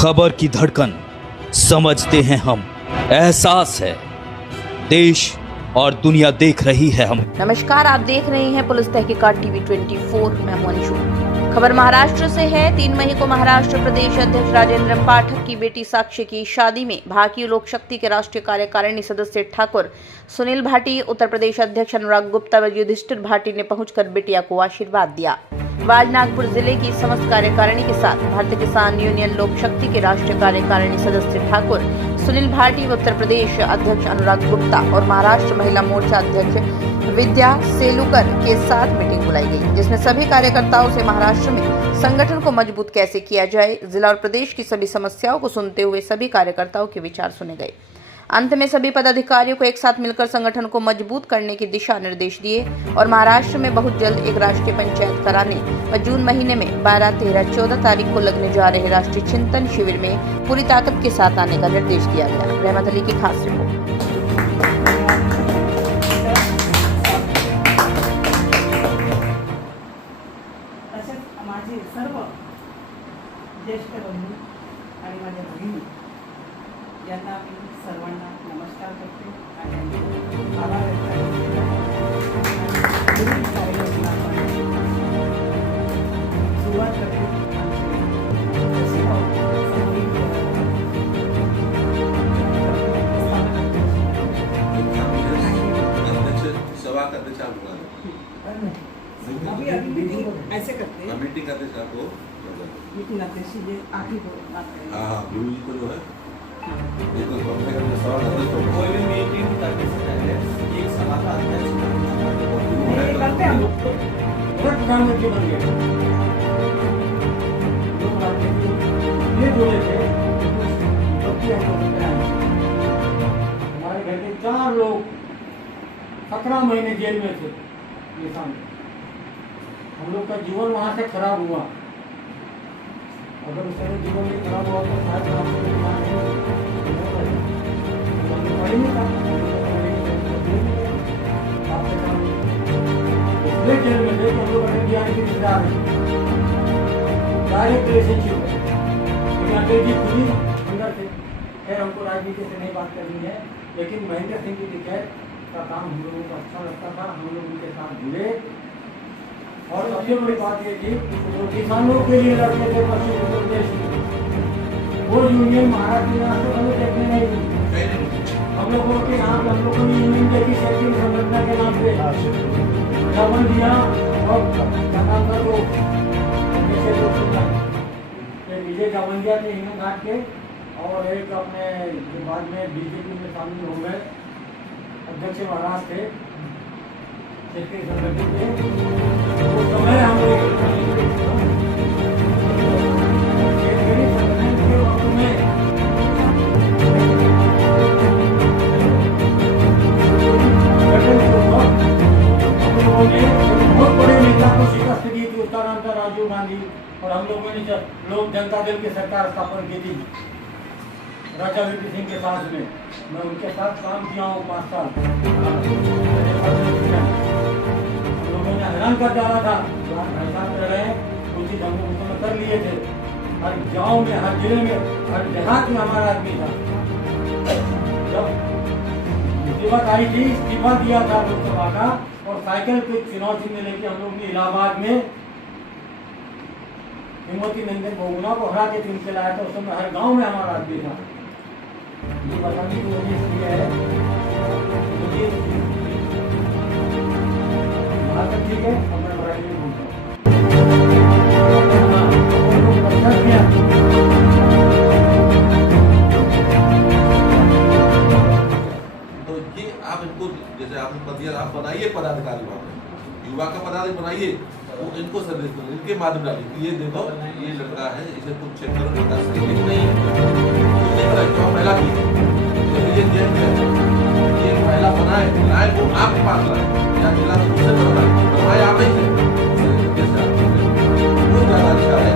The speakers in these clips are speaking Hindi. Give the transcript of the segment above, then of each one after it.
खबर की धड़कन समझते हैं हम, एहसास है देश और दुनिया देख रही है हम। नमस्कार, आप देख रहे हैं पुलिस तहकीकात टीवी 24। मैं हूं अंशु। खबर महाराष्ट्र से है। 3 मई को महाराष्ट्र प्रदेश अध्यक्ष राजेंद्र पाठक की बेटी साक्षी की शादी में भारतीय लोक शक्ति के राष्ट्रीय कार्यकारिणी सदस्य ठाकुर सुनील भाटी, उत्तर प्रदेश अध्यक्ष अनुराग गुप्ता व युधिष्ठिर भाटी ने पहुंचकर बिटिया को आशीर्वाद दिया। आज नागपुर जिले की समस्त कार्यकारिणी के साथ भारतीय किसान यूनियन लोक शक्ति के राष्ट्रीय कार्यकारिणी सदस्य ठाकुर सुनील भाटी व उत्तर प्रदेश अध्यक्ष अनुराग गुप्ता और महाराष्ट्र महिला मोर्चा अध्यक्ष विद्या सेलुकर के साथ मीटिंग बुलाई गई, जिसमें सभी कार्यकर्ताओं से महाराष्ट्र में संगठन को मजबूत कैसे किया जाए, जिला और प्रदेश की सभी समस्याओं को सुनते हुए सभी कार्यकर्ताओं के विचार सुने गए। अंत में सभी पदाधिकारियों को एक साथ मिलकर संगठन को मजबूत करने के दिशा निर्देश दिए और महाराष्ट्र में बहुत जल्द एक राष्ट्रीय पंचायत कराने व जून महीने में 12, 13, 14 तारीख को लगने जा रहे राष्ट्रीय चिंतन शिविर में पूरी ताकत के साथ आने का निर्देश दिया गया। रहमत अली की खास रिपोर्ट। माझे सर्व ज्येष्ठ बंधू आणि माझ्या भगिनी यांना मी सर्वांना नमस्कार करते आणि आभार व्यक्त सुरुवात करते। अभी मीटिंग ऐसे करते हैं, मीटिंग करते हैं आपको मीटिंग आते सीधे आखिरी को बात करें। हाँ गुरु जी को जो है ये तो कम से कम सवाल करते तो कोई भी मीटिंग करने से पहले एक सभा का अध्यक्ष नहीं करते हम लोग तो प्रधानमंत्री बन गए ये बोले थे हमारे घर के 4 लोग 17 महीने जेल में थे। हम लोग का जीवन वहाँ से खराब हुआ। अगर उस समय जीवन में खराब हुआ तो शायद जेल में थे। हम लोग इंडिया के रिश्तेदार हैं, डायरेक्ट रिलेशनशिप है, लेकिन अटल जी खुद ही अंदर थे। खैर हमको राजनीति से नहीं बात करनी है, लेकिन महेंद्र सिंह की टिकैत का काम हम लोगों को अच्छा लगता था। हम लोग उनके साथ जुड़े और सबसे बड़ी बात ये थी जो किसानों के लिए लड़ते थे पश्चिम उत्तर प्रदेश में, वो यूनियन महाराष्ट्र में आज तक हमें देखने नहीं मिली। हम लोगों के यहाँ पे हम लोगों ने यूनियन देखी शैक्षणिक संगठन के नाम पे जावंदिया और विजय जावंदिया थे हिंगन घाट के, और एक अपने जो बाद में बीजेपी में शामिल हो गए अध्यक्ष महाराज थे क्षेत्रीय संगठन के। उस समय हम क्षेत्रीय संगठन के वक्त में हम लोगों ने बहुत बड़े नेता को शिकस्त दी थी, उसका नाम था राजीव गांधी, और हम लोगों ने लोक जनता दल की सरकार स्थापन की थी राजा वीपी सिंह के साथ में। मैं उनके साथ काम किया हूँ 5 साल। लोगों ने हैरान कर डाला था, कर रहे हैं कुछ चीज हम लोग कर लिए थे। हर गांव में, हर जिले में, हर देहात में हमारा आदमी था। जब मुसीबत आई थी, इस्तीफा दिया था लोकसभा का और साइकिल पे चुनाव चिन्ह लेके हम लोग ने इलाहाबाद में हिम्मती नंदन बहुगुणा को हरा के चुन के लाया था। उस समय हर गांव में हमारा आदमी था। ये बताने की वजह इसलिए है मुझे बात ठीक है, अब मैं बड़ा नहीं बोलता तो ये आप इनको जैसे आपने दिया, आप बनाइए पदाधिकारी वहाँ पे, युवा का पदाधिकारी बनाइए, वो इनको सर्विस करो, इनके माध्यम डालिए कि ये देखो ये लड़का है, इसे तुम चेक करो, लड़का सही नहीं है तो महिला की ये महिला बनाए लाए, वो आपके पास लाए या जिला से बनवाए आप ही वो ज़्यादा अच्छा है।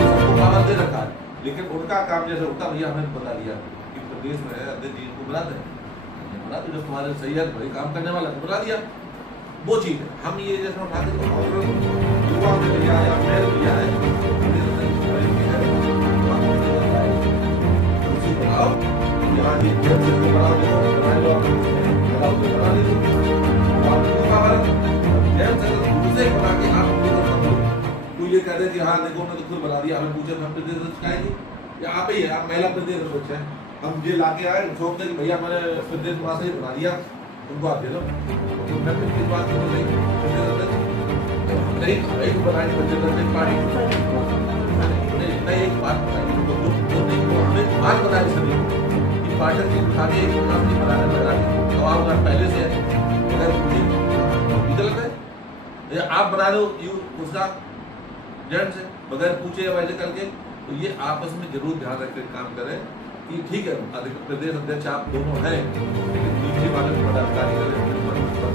सबको पावर दे रखा है, लेकिन उनका काम जैसे होता भैया हमें बता दिया कि प्रदेश में अध्यक्ष जी को बुला दें, जो तुम्हारे सही है भाई काम करने वाला बुला दिया, वो चीज़ है। हम ये जैसे उठाते तो युवा में लिया या मेल लिया है ये कह दे कि हाँ देखो उन्होंने तो खुद बना दिया, हमें पूछे हम प्रदेश अध्यक्ष आएंगे या आप ही है, आप महिला प्रदेश अध्यक्ष है, हम ये लाके आए सोचते कि भैया मैंने प्रदेश महाशय ही बना दिया, उनको आप दे दो। मैं फिर किस बात को नहीं प्रदेश अध्यक्ष नहीं एक बनाई प्रदेश अध्यक्ष पार्टी नहीं एक बात बताइए तो नहीं वो हमें बात बताई सभी कि पाठक की उठा के एक नाम नहीं बनाने लगा तो आप अगर पहले से अगर गलत है या आप बना रहे हो यू उसका जेंट्स है बगैर पूछे या वैसे करके, तो ये आपस में जरूर ध्यान रख के काम करें कि ठीक है प्रदेश अध्यक्ष आप दोनों हैं लेकिन नीचे वाले पदाधिकारी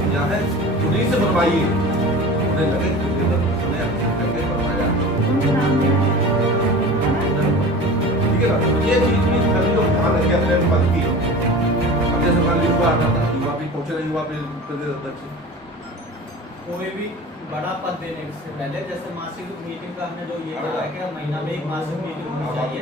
क्या है उन्हीं से बनवाइए, उन्हें लगे उन्हें अक्सर करके बनवाया ठीक है ना। ये चीज भी सभी लोग ध्यान रखें अपने पद की। अब जैसे मान लीजिए युवा आता था, युवा भी पहुंचे रहे, युवा पे प्रदेश अध्यक्ष कोई भी बड़ा पद देने से पहले जैसे मासिक मीटिंग का हमने जो ये बोला है कि महीना में एक मासिक मीटिंग होनी चाहिए,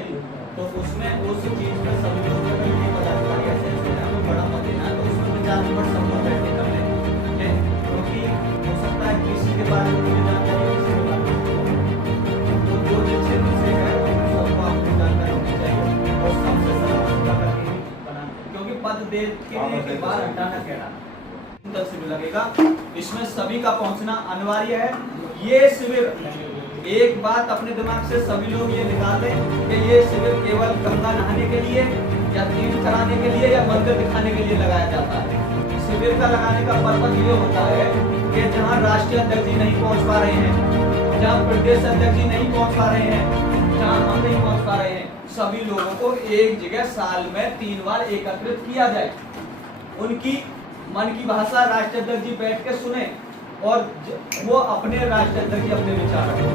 तो उसमें उस चीज में सभी लोग अगर ये पदाधिकारी ऐसे हमें बड़ा पद देना है तो उसमें विचार विमर्श सब लोग बैठ के कर लें, ठीक है, क्योंकि हो सकता है किसी के बारे में मुझे जानकारी किसी के बारे में तो जो क्षेत्र से है सबको आपको जानकारी होनी चाहिए और सबसे सरल सुविधा करके ही बनाना, क्योंकि पद दे के बाद हटाना कह रहा शिविर लगेगा, इसमें सभी का पहुंचना अनिवार्य है। ये शिविर एक बात अपने दिमाग से सभी लोग ये निकाल दें कि ये शिविर केवल गंगा नहाने के लिए या तीर्थ कराने के लिए या मंदिर दिखाने के लिए लगाया जाता है। शिविर का लगाने का पर्पज ये होता है कि जहां राष्ट्रीय अध्यक्ष जी नहीं पहुंच पा रहे हैं, जहां प्रदेश अध्यक्ष जी नहीं पहुंच पा रहे हैं, जहां हम नहीं पहुंच पा रहे हैं, सभी लोगों को एक जगह साल में 3 बार एकत्रित किया जाए, उनकी मन की भाषा राष्ट्रीय अध्यक्ष जी बैठ के सुने और वो अपने राष्ट्रीय अध्यक्ष जी अपने विचार रखें।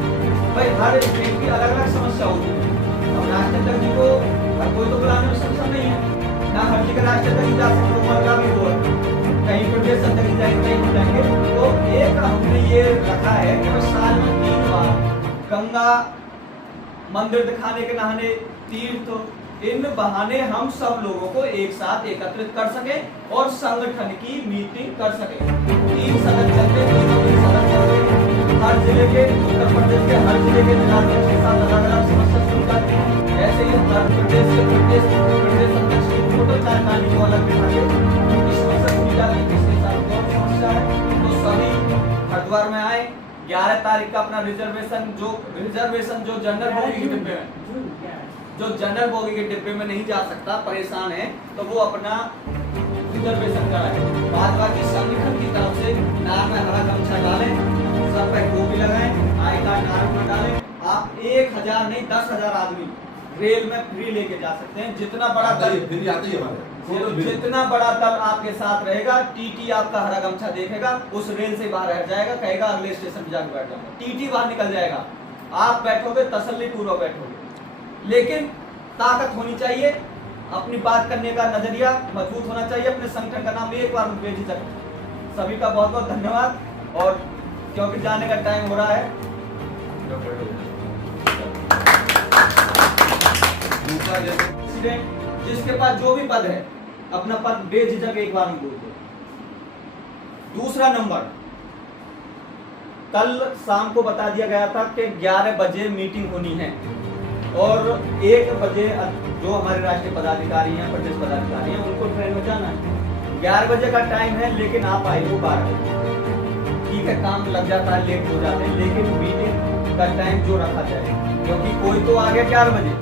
भाई हर एक की अलग अलग समस्या होती है, अब राष्ट्रीय अध्यक्ष जी को हर कोई तो बुलाने में सक्षम नहीं है, ना हर जगह राष्ट्रीय अध्यक्ष जा सकते, उम्र का भी दौर कहीं प्रदेश अध्यक्ष जाएंगे कहीं जाएंगे, तो एक हमने ये रखा है कि साल में 3 बार गंगा मंदिर दिखाने के नहाने तीर्थ इन बहाने हम सब लोगों को एक साथ एकत्रित कर सके और संगठन की मीटिंग कर सके। 3 संगठन के हर जिले के उत्तर प्रदेश के हर जिले के जिलाध्यक्ष के साथ अलग अलग समस्या शुरू करते हैं, ऐसे ही हर प्रदेश के प्रदेश अध्यक्ष की टोटल कार्यकारिणी को अलग बिठा के उनकी समस्या सुनी जाती है, किसके साथ कौन समस्या है, तो सभी हरिद्वार में आए। 11 तारीख का अपना रिजर्वेशन जो जनरल बोगी के डिब्बे में जो जनरल बोगी के डिब्बे में नहीं जा सकता, परेशान है, तो वो अपना रिजर्वेशन कराए। बाद बाकी संगठन की तरफ से नार में हरा गमछा डालें, सर पे टोपी लगाएं, आई कार्ड नार में डालें। आप 1000 नहीं 10,000 आदमी रेल में फ्री लेके जा सकते हैं। जितना बड़ा दल जितना बड़ा दल आपके साथ रहेगा, टीटी आपका हरा गमछा देखेगा, उस रेल से बाहर हट जाएगा, कहेगा अगले स्टेशन पे जाकर बैठ जाऊंगा, टीटी बाहर निकल जाएगा, आप बैठोगे तसल्ली पूर्वक बैठोगे, लेकिन ताकत होनी चाहिए, अपनी बात करने का नजरिया मजबूत होना चाहिए, अपने संगठन का नाम एक बार बेझिझक। सभी का बहुत बहुत धन्यवाद, और क्योंकि जाने का टाइम हो रहा है, जिसके पास जो भी पद है अपना पद बेझिझक एक बार में बोल दो। दूसरा नंबर, कल शाम को बता दिया गया था कि 11 बजे मीटिंग होनी है और 1 बजे जो हमारे राष्ट्रीय पदाधिकारी हैं, प्रदेश पदाधिकारी हैं, उनको ट्रेन में जाना है। 11 बजे का टाइम है, लेकिन आप आए हो 12 बजे। ठीक है, काम लग जाता है, लेट हो जाते हैं, लेकिन मीटिंग का टाइम जो रखा जाए, क्योंकि कोई तो आ गया 11 बजे,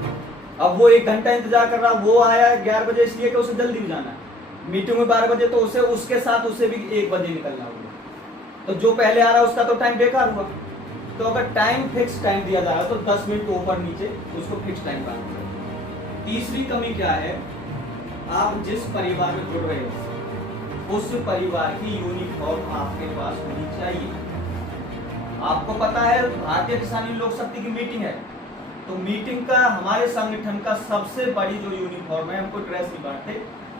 अब वो 1 घंटा इंतजार कर रहा, वो आया 11 बजे इसलिए कि उसे जल्दी भी जाना है। मीटिंग में 12 बजे, तो उसे उसके साथ उसे भी 1 बजे निकलना होगा, तो जो पहले आ रहा है उसका तो टाइम बेकार हुआ। तो अगर टाइम फिक्स टाइम दिया जा रहा है तो 10 मिनट ऊपर नीचे उसको फिक्स टाइम का। तीसरी कमी क्या है, आप जिस परिवार में जुड़ रहे हो उस परिवार की यूनिफॉर्म आपके पास होनी चाहिए। आपको पता है भारतीय किसान लोक शक्ति की मीटिंग है, तो मीटिंग का हमारे संगठन का सबसे बड़ी जो यूनिफॉर्म है, हमको ड्रेस नहीं बांटते,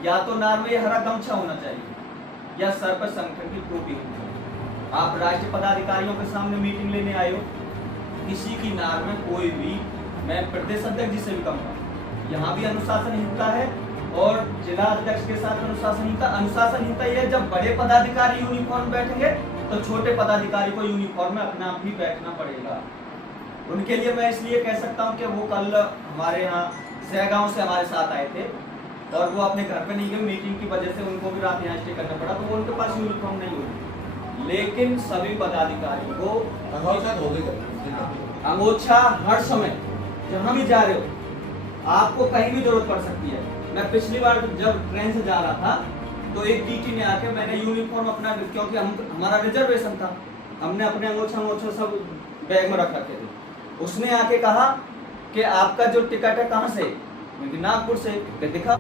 या तो नार में हरा गमछा होना चाहिए या सर पर संगठन की टोपी होनी चाहिए। आप राष्ट्रीय पदाधिकारियों के सामने मीटिंग लेने आए हो, किसी की नार में कोई भी, मैं प्रदेश अध्यक्ष जी से भी कहूँगा, यहाँ भी अनुशासनहीनता है और जिला अध्यक्ष के साथ अनुशासनहीनता ये है, जब बड़े पदाधिकारी यूनिफॉर्म बैठेंगे तो छोटे पदाधिकारी को यूनिफॉर्म में अपना आप ही बैठना पड़ेगा। उनके लिए मैं इसलिए कह सकता हूँ कि वो कल हमारे यहाँ सहगांव से हमारे साथ आए थे और वो अपने घर पे नहीं गए, मीटिंग की वजह से उनको भी रात यहाँ स्टे करना पड़ा, तो वो उनके पास यूनिफॉर्म नहीं होगी। लेकिन सभी पदाधिकारियों को अंगोछा हर समय जहाँ भी जा रहे हो आपको कहीं भी जरूरत पड़ सकती है। मैं पिछली बार जब ट्रेन से जा रहा था तो एक टीटी ने आके, मैंने यूनिफॉर्म अपना, क्योंकि हमारा रिजर्वेशन था, हमने अपने अंगोछा सब बैग में रख रखे थे, उसने आके कहा कि आपका जो टिकट है कहाँ से? नागपुर से। दिखा,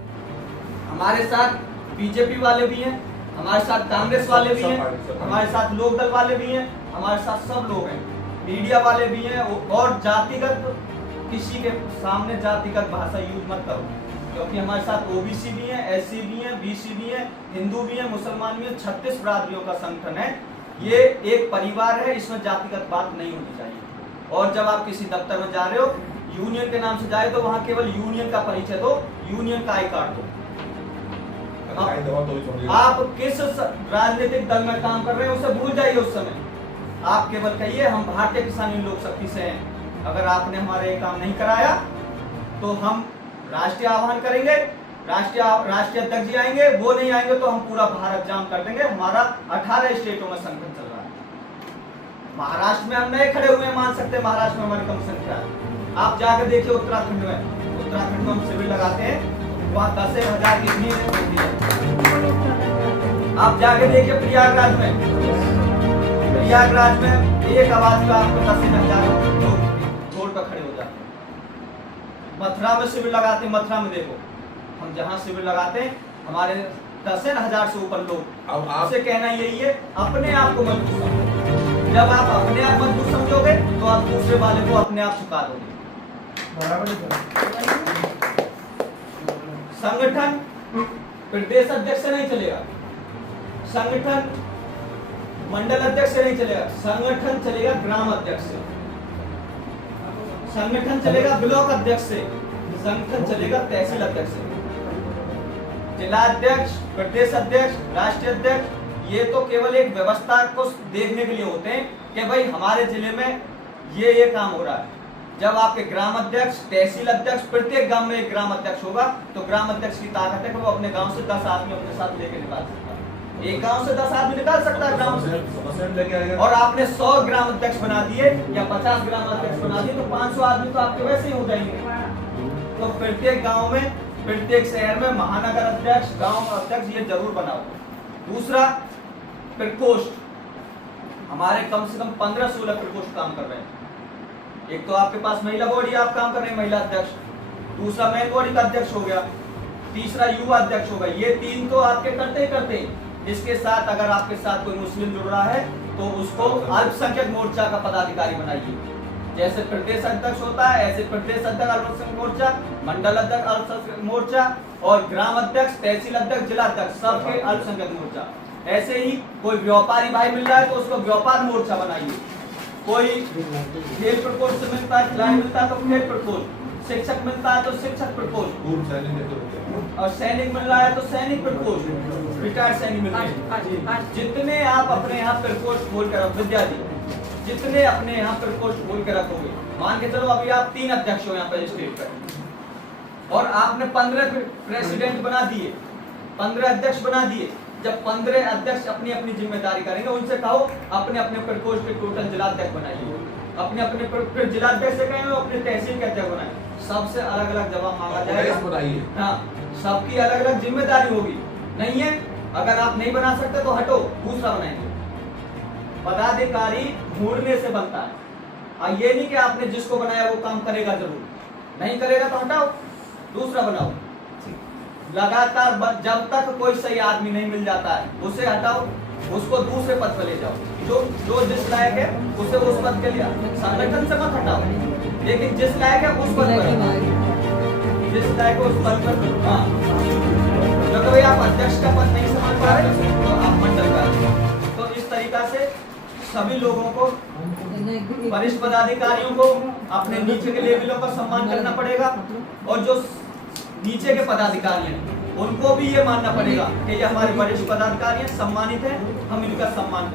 हमारे साथ बीजेपी वाले भी हैं, हमारे साथ कांग्रेस वाले भी हैं, हमारे साथ लोकदल वाले भी हैं, हमारे साथ सब लोग हैं, मीडिया वाले भी हैं। और जातिगत, किसी के सामने जातिगत भाषा यूज मत करो, क्योंकि हमारे साथ ओबीसी भी हैं, एससी भी हैं, बीसी भी हैं, हिंदू भी हैं, मुसलमान भी हैं, 36 बिरादरियों का संगठन है। ये एक परिवार है, इसमें जातिगत बात नहीं होनी चाहिए। और जब आप किसी दफ्तर में जा रहे हो, यूनियन के नाम से जाए तो वहां केवल यूनियन का परिचय दो, यूनियन का आई कार्ड दो। आप किस राजनीतिक दल में काम कर रहे हैं उसे भूल जाइए। उस समय आप केवल कहिए हम भारतीय किसान यूनियन लोक शक्ति से हैं। अगर आपने हमारे ये काम नहीं कराया तो हम राष्ट्रीय आह्वान करेंगे, राष्ट्रीय अध्यक्ष जी आएंगे, वो नहीं आएंगे तो हम पूरा भारत जाम कर देंगे। हमारा 18 स्टेटों में संगठन चल रहा है। महाराष्ट्र में हम नहीं खड़े हुए, मान सकते महाराष्ट्र में हमारी कम संख्या है। आप जाकर देखिए उत्तराखंड में हम शिविर लगाते हैं, वहाँ 10,000 की भीड़ होती है। आप जाके देखिए प्रयागराज में एक आवाज पे आपको 10,000 लोग रोड पर खड़े हो जाते हैं। मथुरा में शिविर लगाते हैं, मथुरा में देखो, हम जहाँ शिविर लगाते हैं हमारे 10,000 से ऊपर लोग। अब आपसे कहना यही है, अपने आप को मजबूत समझो। जब आप अपने आप मजबूत समझोगे तो आप दूसरे वाले को अपने आप झुका दोगे। संगठन प्रदेश अध्यक्ष से नहीं चलेगा, संगठन मंडल अध्यक्ष से नहीं चलेगा, संगठन चलेगा ग्राम अध्यक्ष से, संगठन चलेगा ब्लॉक अध्यक्ष से, संगठन चलेगा तहसील अध्यक्ष से। जिला अध्यक्ष, प्रदेश अध्यक्ष, राष्ट्रीय अध्यक्ष, ये तो केवल एक व्यवस्था को देखने के लिए होते हैं कि भाई हमारे जिले में ये काम हो रहा है। जब आपके ग्राम अध्यक्ष, तहसील अध्यक्ष, प्रत्येक गांव में एक ग्राम अध्यक्ष होगा तो ग्राम अध्यक्ष की ताकत है कि वो अपने गांव से 10 आदमी अपने साथ लेके निकाल सकता है। एक गांव से 10 आदमी निकाल सकता है ग्राम से। और आपने 100 ग्राम अध्यक्ष बना दिए या 50 ग्राम अध्यक्ष बना दिए तो 500 आदमी तो आपके वैसे ही हो जाएंगे। तो प्रत्येक गाँव में, प्रत्येक शहर में महानगर अध्यक्ष, गाँव अध्यक्ष ये जरूर बनाओ। दूसरा, प्रकोष्ठ, हमारे कम से कम 15-16 प्रकोष्ठ काम कर रहे हैं। एक तो आपके पास महिला बॉडी आप काम कर रहे हैं, महिला अध्यक्ष, दूसरा मेन बॉडी का अध्यक्ष हो गया, तीसरा युवा अध्यक्ष होगा। ये 3 तो आपके करते ही करते हैं। इसके साथ अगर आपके साथ कोई मुस्लिम जुड़ रहा है तो उसको अल्पसंख्यक मोर्चा का पदाधिकारी बनाइए। जैसे प्रदेश अध्यक्ष होता है ऐसे प्रदेश अध्यक्ष अल्पसंख्यक मोर्चा, मंडल अध्यक्ष अल्पसंख्यक मोर्चा और ग्राम अध्यक्ष, तहसील अध्यक्ष, जिला अध्यक्ष सबके अल्पसंख्यक मोर्चा। ऐसे ही कोई व्यापारी भाई मिल रहा है तो उसको व्यापार मोर्चा बनाइए। कोई खेल प्रकोष्ठ से मिलता है, खिलाड़ी मिलता है तो खेल प्रकोष्ठ, शिक्षक मिलता है तो शिक्षक प्रकोष्ठ, और सैनिक मिल रहा है तो सैनिक प्रकोष्ठ, रिटायर्ड सैनिक मिल रहे हैं। जितने आप अपने यहाँ प्रकोष्ठ खोल कर, विद्या जी, जितने अपने यहाँ प्रकोष्ठ खोल कर रखोगे, मान के चलो अभी आप 3 अध्यक्ष हो यहाँ पर स्टेट पर और आपने 15 प्रेसिडेंट बना दिए, 15 अध्यक्ष बना दिए। जब 15 अध्यक्ष अपनी अपनी जिम्मेदारी करेंगे, उनसे कहो अपने अपने प्रकोष्ठ के टोटल जिला अध्यक्ष बनाइए, अपने अपने जिला अध्यक्ष से कहें अपने तहसील के अध्यक्ष बनाए। सबसे अलग अलग जवाब मांगा जाएगा। हाँ, सबकी अलग अलग जिम्मेदारी होगी। नहीं है, अगर आप नहीं बना सकते तो हटो, दूसरा बनाएंगे। पदाधिकारी ढूंढने से बनता है। ये नहीं कि आपने जिसको बनाया वो काम करेगा जरूर, नहीं करेगा तो हटाओ, दूसरा बनाओ। लगातार जब तक कोई सही आदमी नहीं मिल जाता है उसे हटाओ, उसको दूसरे पद पर ले जाओ। जो जिस लायक है उसे उस पद के लिए, संगठन से मत हटाओ, लेकिन जिस लायक है उस पद पर, जिस लायक है उस पद पर। हाँ, अगर भाई आप अध्यक्ष का पद नहीं संभाल पा रहे तो आप मंडल का। तो इस तरीका से सभी लोगों को, वरिष्ठ पदाधिकारियों को अपने नीचे के लेवलों का सम्मान करना पड़ेगा और जो नीचे के पदाधिकारी हैं उनको भी ये मानना पड़ेगा कि ये हमारे वरिष्ठ पदाधिकारी हैं, सम्मानित हैं, हम इनका सम्मान करें।